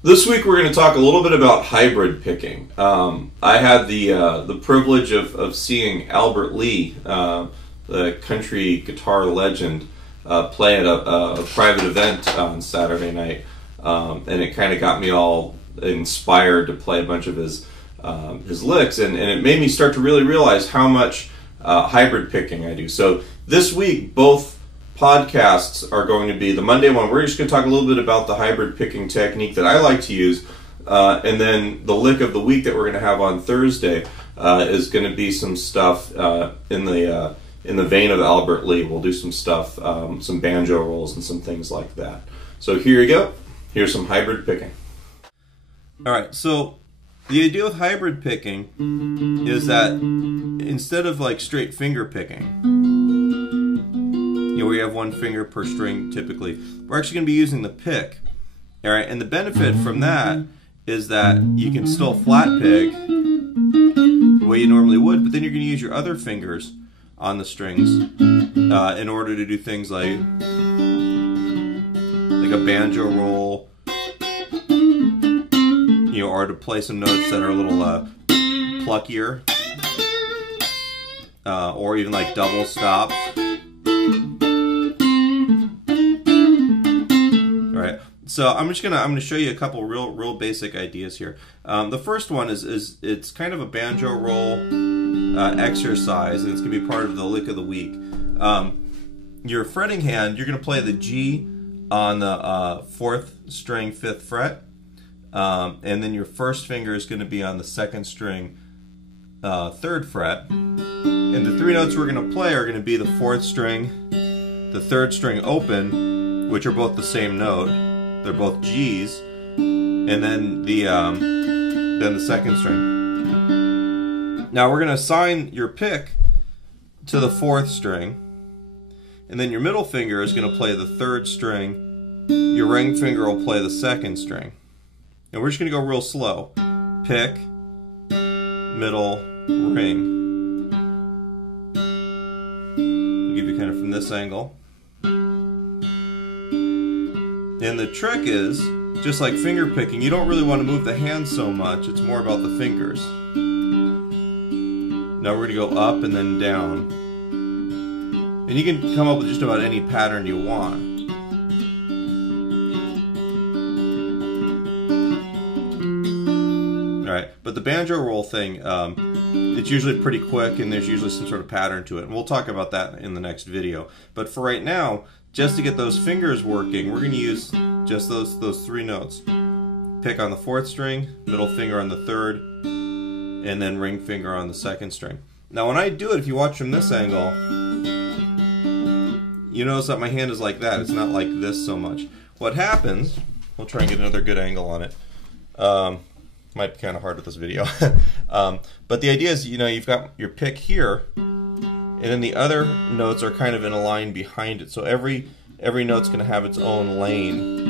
This week we're going to talk a little bit about hybrid picking. I had the privilege of seeing Albert Lee, the country guitar legend, play at a private event on Saturday night, and it kind of got me all inspired to play a bunch of his licks, and it made me start to really realize how much hybrid picking I do. So this week, both podcasts are going to be the Monday one. We're just going to talk a little bit about the hybrid picking technique that I like to use, and then the lick of the week that we're going to have on Thursday is going to be some stuff in the vein of Albert Lee. We'll do some stuff, some banjo rolls and some things like that. So here you go. Here's some hybrid picking. All right, so the idea with hybrid picking is that instead of like straight finger picking, we have one finger per string typically, we're actually going to be using the pick. All right, and the benefit from that is that you can still flat pick the way you normally would, but then you're going to use your other fingers on the strings in order to do things like a banjo roll, or to play some notes that are a little pluckier, or even like double stops. So I'm gonna show you a couple real basic ideas here. The first one is it's kind of a banjo roll exercise, and it's gonna be part of the lick of the week. Your fretting hand, you're gonna play the G on the 4th string 5th fret, and then your first finger is gonna be on the 2nd string 3rd fret. And the three notes we're gonna play are gonna be the 4th string, the 3rd string open, which are both the same note. They're both G's, and then the 2nd string. Now we're going to assign your pick to the 4th string, and then your middle finger is going to play the 3rd string. Your ring finger will play the 2nd string, and we're just going to go real slow. Pick, middle, ring. I'll give you kind of from this angle. And the trick is, just like finger picking, you don't really want to move the hand so much, it's more about the fingers. Now we're going to go up and then down. And you can come up with just about any pattern you want. Alright, but the banjo roll thing, it's usually pretty quick and there's usually some sort of pattern to it. And we'll talk about that in the next video. But for right now, just to get those fingers working, we're going to use just those three notes. Pick on the 4th string, middle finger on the 3rd, and then ring finger on the 2nd string. Now when I do it, if you watch from this angle, you notice that my hand is like that. It's not like this so much. What happens, we'll try and get another good angle on it. Might be kind of hard with this video. But the idea is, you've got your pick here, and then the other notes are kind of in a line behind it. So every note's going to have its own lane.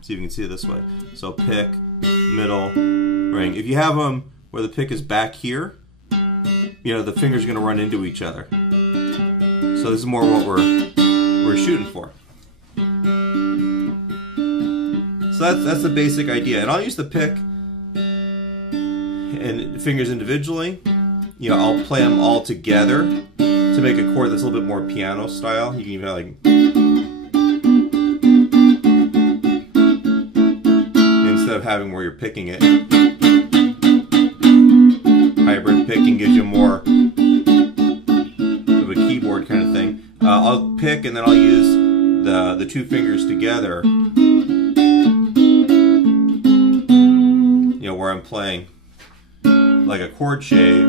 See if you can see it this way. So pick, middle, ring. If you have them where the pick is back here, the fingers are going to run into each other. So this is more what we're shooting for. So that's the basic idea. And I'll use the pick and fingers individually. I'll play them all together to make a chord that's a little bit more piano style. You can even have like, instead of having where you're picking it. Hybrid picking gives you more of a keyboard kind of thing. I'll pick and then I'll use the two fingers together. Where I'm playing like a chord shape.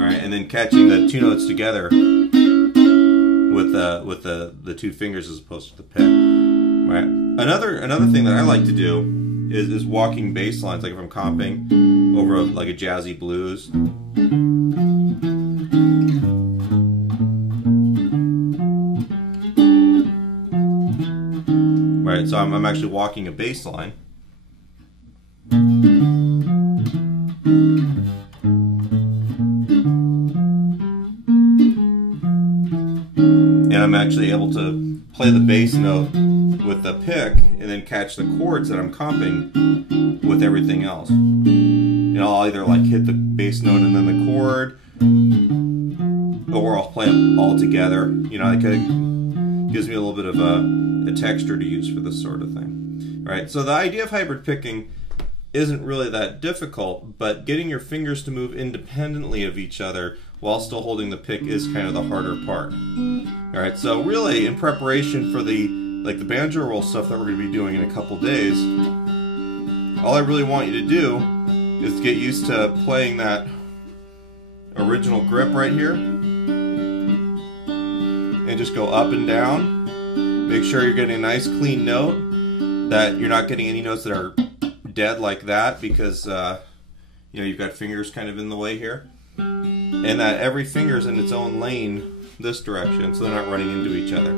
Alright, and then catching the two notes together with the two fingers as opposed to the pick. Right. Another thing that I like to do is walking bass lines, like if I'm comping over like a jazzy blues. Right, so I'm actually walking a bass line. I'm actually able to play the bass note with the pick and then catch the chords that I'm comping with everything else. You know, I'll either like hit the bass note and then the chord, or I'll play them all together. You know, it kind of gives me a little bit of a texture to use for this sort of thing. All right, so the idea of hybrid picking isn't really that difficult, but getting your fingers to move independently of each other while still holding the pick is kind of the harder part. All right, so really in preparation for the banjo roll stuff that we're going to be doing in a couple days, all I really want you to do is to get used to playing that original grip right here and just go up and down. Make sure you're getting a nice clean note, that you're not getting any notes that are dead like that, because you know, you've got fingers kind of in the way here, and that every finger is in its own lane this direction, so they're not running into each other.